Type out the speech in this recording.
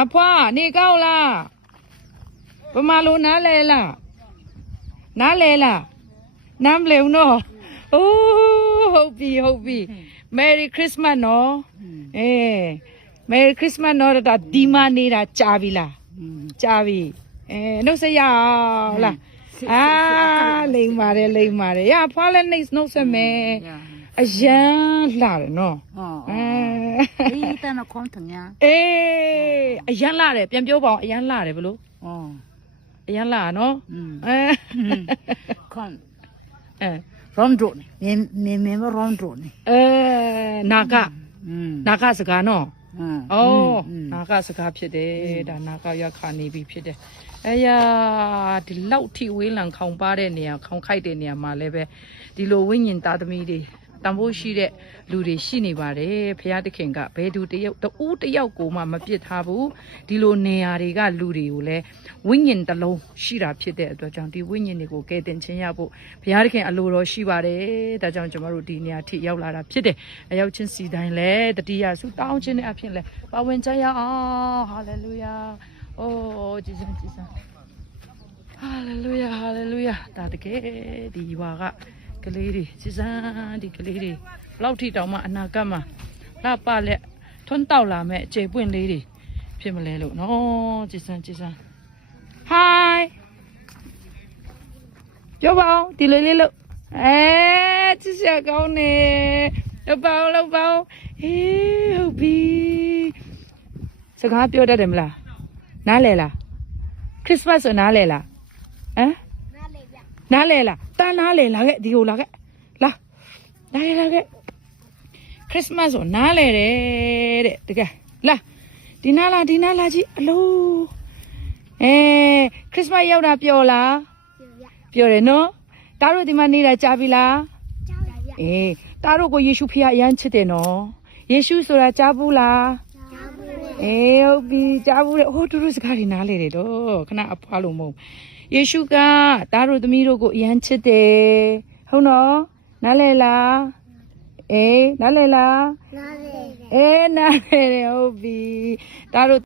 အဖွားနေကောက်လားပမာလိုနားလဲလားနားလဲလားနားမလဲဘူးနော်အိုးဟုတ်ပြီMerry Christmas နော်Merry Christmas နော်ဒါဒီမနေတာကြာပြီလားကြာပြီနှုတ်ဆက်ရအောင်လားလိမ့်ပါတယ်ရဖွားလဲနှုတ်ဆက်မယ်အရန်လှတယ်နော်ဒီတန်းခေါင်းထညာအရန်လှတယ်ပြန်ပြောပါအောင်အရန်လှတယ်ဘလို့အရန်လှနော်ခေါင်းရောင်းဒရိုနေရောင်းဒရိုနေနာကစကားနော်နာကစကားဖြစ်တယ်ဒါနာကရခါနေပြီဖြစ်တယ်ဒီလောက်ထိဝေးလံခေါင်ပါတဲ့နေရာခေါင်ခိုက်တဲ့နေရာမှာလည်းပဲဒီလိုဝိညာဉ်သားသမီးတွေတန်ဖိုးရှိတဲ့လူတွေရှိနေပါတယ်ဖရာသခင်ကဘယ်သူတယောက်တယောက်ကိုမှမပြစ်ထားဘူးဒီလိုနေရာတွေကလူတွေကိုလည်းဝိညာဉ်တစ်လုံးရှိတာဖြစ်တဲ့အတွက်ကြောင့်ဒီဝိညာဉ်တွေကိုကယ်တင်ခြင်းရဖို့ဖရာသခင်အလိုတော်ရှိပါတယ်ဒါကြောင့်ကျွန်တော်တို့ဒီနေရာထိရောက်လာတာဖြစ်တယ်အရောက်ချင်းစီတိုင်းလည်းတတိယဆုတောင်းခြင်းနဲ့အဖြစ်လဲပါဝင်ကြရအောင်ဟာလေလုယာအိုးဂျေဇုဟာလေလုယာဒါတကယ်ဒီရွာကကလေးတွေစီစံဒီကလေးတွေလောက်ထိတောင်မှအနာဂတ်မှာလှပလက်ထွန်းတောက်လာမဲ့အခြေပွင့်လေးတွေဖြစ်မလဲလို့နော်စီစံဟိုင်းပြောပါဦးဒီလေးလို့ချစ်စရာကောင်းနေလောက်ပါဦးဟုတ်ပြီစကားပြောတတ်တယ်မလားနားလဲလားခရစ်စမတ်ဆိုနားလဲလားနားလဲလားတန်းနားလဲလာခဲ့ဒီကိုလာခဲ့လာခဲ့ခရစ်စမတ်ဆိုနားလဲတယ်တဲ့တကယ်လာဒီနားလာကြည့်အလိုခရစ်စမတ်ရောက်တာပျော်လားပျော်တယ်နော်တားတို့ဒီမှာနေတာကြာပြီလားကြာပါဗျတားတို့ကိုယေရှုဖခင်အရန်ချစ်တယ်နော်ယေရှုဆိုတာကြားဘူးလားကြားဘူးဟုတ်ပြီကြားဘူးတယ်တို့စကားတွေနားလဲတယ်တော့ခဏအဖွားလို့မဟုတ်ယေရှုကသားတို့သမီးတို့ကိုအရန်ချစ်တယ်ဟုတ်နော်နားလဲလားနားလဲလားနားလဲတယ်ဟုတ်ပြီသားတို့